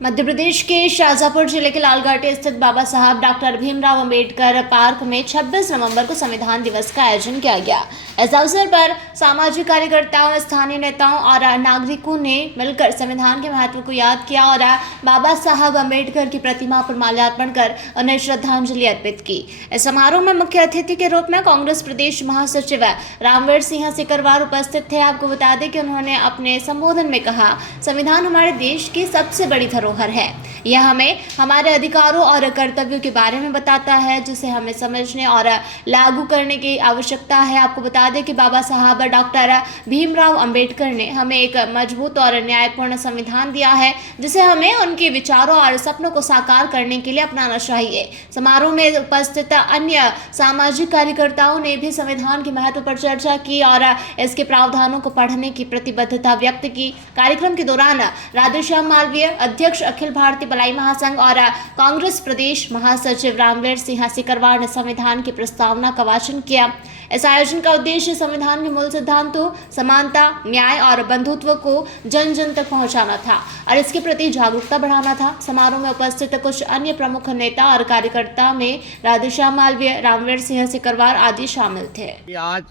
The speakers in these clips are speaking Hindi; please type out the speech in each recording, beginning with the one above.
मध्य प्रदेश के शाजापुर जिले के लालघाटी स्थित बाबा साहब डॉक्टर भीमराव अंबेडकर पार्क में 26 नवंबर को संविधान दिवस का आयोजन किया गया। इस अवसर पर सामाजिक कार्यकर्ताओं, स्थानीय नेताओं और नागरिकों ने मिलकर संविधान के महत्व को याद किया और बाबा साहब अंबेडकर की प्रतिमा पर माल्यार्पण कर उन्हें श्रद्धांजलि अर्पित की। इस समारोह में मुख्य अतिथि के रूप में कांग्रेस प्रदेश महासचिव रामवीर सिंह सिकरवार उपस्थित थे। आपको बता दें कि उन्होंने अपने संबोधन में कहा, संविधान हमारे देश की सबसे बड़ी धरोहर है। यह हमें हमारे अधिकारों और कर्तव्यों के बारे में बताता है, जिसे हमें समझने और लागू करने की आवश्यकता है। आपको बता दें कि बाबा साहब डॉक्टर भीमराव अंबेडकर ने हमें एक मजबूत और न्यायपूर्ण संविधान दिया है, जिसे हमें उनके विचारों और सपनों को साकार करने के लिए अपनाना चाहिए। समारोह में उपस्थित अन्य सामाजिक कार्यकर्ताओं ने भी संविधान के महत्व पर चर्चा की और इसके प्रावधानों को पढ़ने की प्रतिबद्धता व्यक्त की। कार्यक्रम के दौरान राधेश्याम मालवीय, अध्यक्ष अखिल भारतीय भलाई महासंघ और कांग्रेस प्रदेश महासचिव रामवीर सिंह सिकरवार ने संविधान की प्रस्तावना का वाचन किया। इस आयोजन का उद्देश्य संविधान के मूल सिद्धांतों, समानता, न्याय और बंधुत्व को जन जन तक पहुंचाना था और इसके प्रति जागरूकता बढ़ाना था। समारोह में उपस्थित कुछ अन्य प्रमुख नेता और कार्यकर्ता में राधेश्याम मालवीय, रामवीर सिंह सिकरवार आदि शामिल थे। आज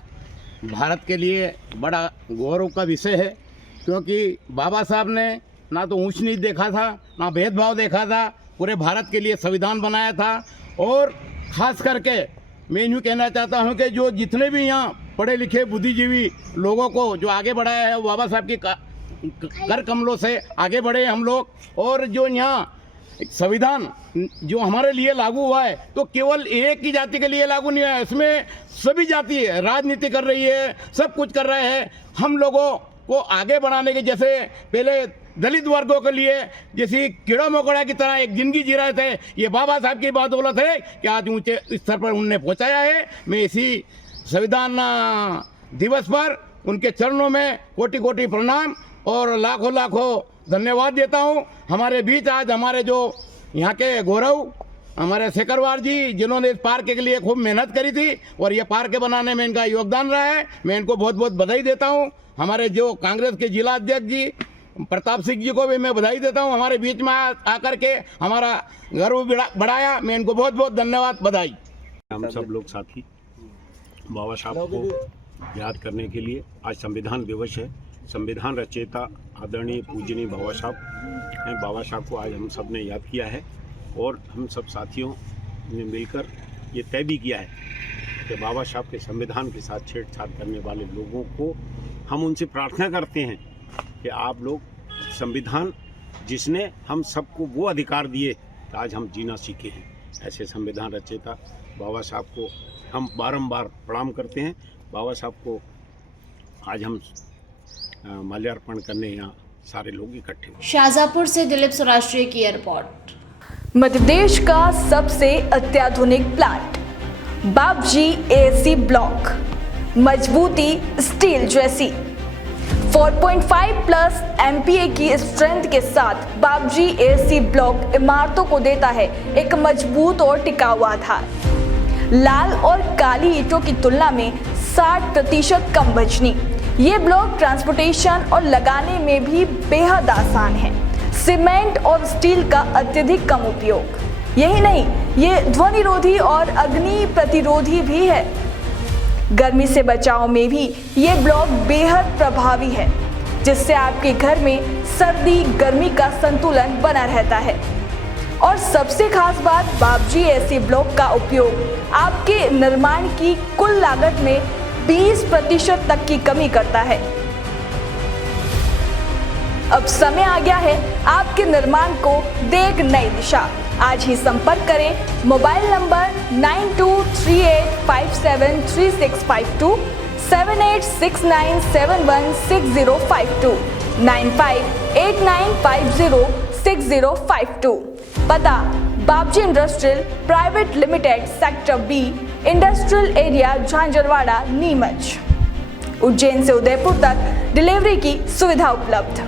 भारत के लिए बड़ा गौरव का विषय है, क्योंकि बाबा साहब ने ना तो ऊंच नीच देखा था, ना भेदभाव देखा था, पूरे भारत के लिए संविधान बनाया था। और ख़ास करके मैं यूँ कहना चाहता हूँ कि जो जितने भी यहाँ पढ़े लिखे बुद्धिजीवी लोगों को जो आगे बढ़ाया है, वो बाबा साहब की कर कमलों से आगे बढ़े हम लोग। और जो यहाँ संविधान जो हमारे लिए लागू हुआ है, तो केवल एक ही जाति के लिए लागू नहीं है, इसमें सभी जाति राजनीति कर रही है, सब कुछ कर रहे हैं। हम लोगों को आगे बढ़ाने के, जैसे पहले दलित वर्गों के लिए जैसी कीड़ा मकोड़ा की तरह एक जिंदगी जी रहे थे, ये बाबा साहब की बदौलत है कि आज ऊंचे स्तर पर उनने पहुंचाया है। मैं इसी संविधान दिवस पर उनके चरणों में कोटि कोटि प्रणाम और लाखों लाखों धन्यवाद देता हूं। हमारे बीच आज हमारे जो यहाँ के गौरव हमारे सिकरवार जी, जिन्होंने इस पार्क के लिए खूब मेहनत करी थी और ये पार्क बनाने में इनका योगदान रहा है, मैं इनको बहुत बहुत बधाई देता हूँ। हमारे जो कांग्रेस के जिला अध्यक्ष जी प्रताप सिंह जी को भी मैं बधाई देता हूं, हमारे बीच में आकर के हमारा गर्व बढ़ाया। मैं इनको बहुत बहुत धन्यवाद, बधाई। हम सब लोग साथी बाबा साहब को याद करने के लिए आज संविधान दिवस है। संविधान रचयिता आदरणीय पूजनीय बाबा साहब हैं। बाबा साहब को आज हम सब ने याद किया है और हम सब साथियों ने मिलकर ये तय भी किया है कि बाबा साहब के संविधान के साथ छेड़छाड़ करने वाले लोगों को हम उनसे प्रार्थना करते हैं कि आप लोग संविधान जिसने हम सबको वो अधिकार दिए कि आज हम जीना सीखे हैं, ऐसे संविधान रचयिता बाबा साहब को हम बारंबार प्रणाम करते हैं। बाबा साहब को आज हम माल्यार्पण करने यहाँ सारे लोग इकट्ठे हुए। शाजापुर से दिलीप सुराष्ट्रीय की रिपोर्ट। मध्य प्रदेश का सबसे अत्याधुनिक प्लांट बाबजी एसी ब्लॉक, मजबूती स्टील जैसी 4.5 प्लस MPa की स्ट्रेंथ के साथ बाबजी एसी ब्लॉक इमारतों को देता है एक मजबूत और टिकाऊ आधार। लाल और काली ईंटों की तुलना में 60% कम वजनी, ये ब्लॉक ट्रांसपोर्टेशन और लगाने में भी बेहद आसान है। सीमेंट और स्टील का अत्यधिक कम उपयोग। यही नहीं, ये ध्वनिरोधी और अग्नि प्रतिरोधी भी है। गर्मी से बचाव में भी ये ब्लॉक बेहद प्रभावी है, जिससे आपके घर में सर्दी गर्मी का संतुलन बना रहता है। और सबसे खास बात, बाबजी एसी ब्लॉक का उपयोग आपके निर्माण की कुल लागत में 20% तक की कमी करता है। अब समय आ गया है आपके निर्माण को दे एक नई दिशा। आज ही संपर्क करें मोबाइल नंबर 9238573652, 7869716052, 9589506052। पता Babji industrial private limited, sector B, industrial area, Jhanjharwada, Neemuch. Ujjain से उदयपुर तक डिलीवरी की सुविधा उपलब्ध।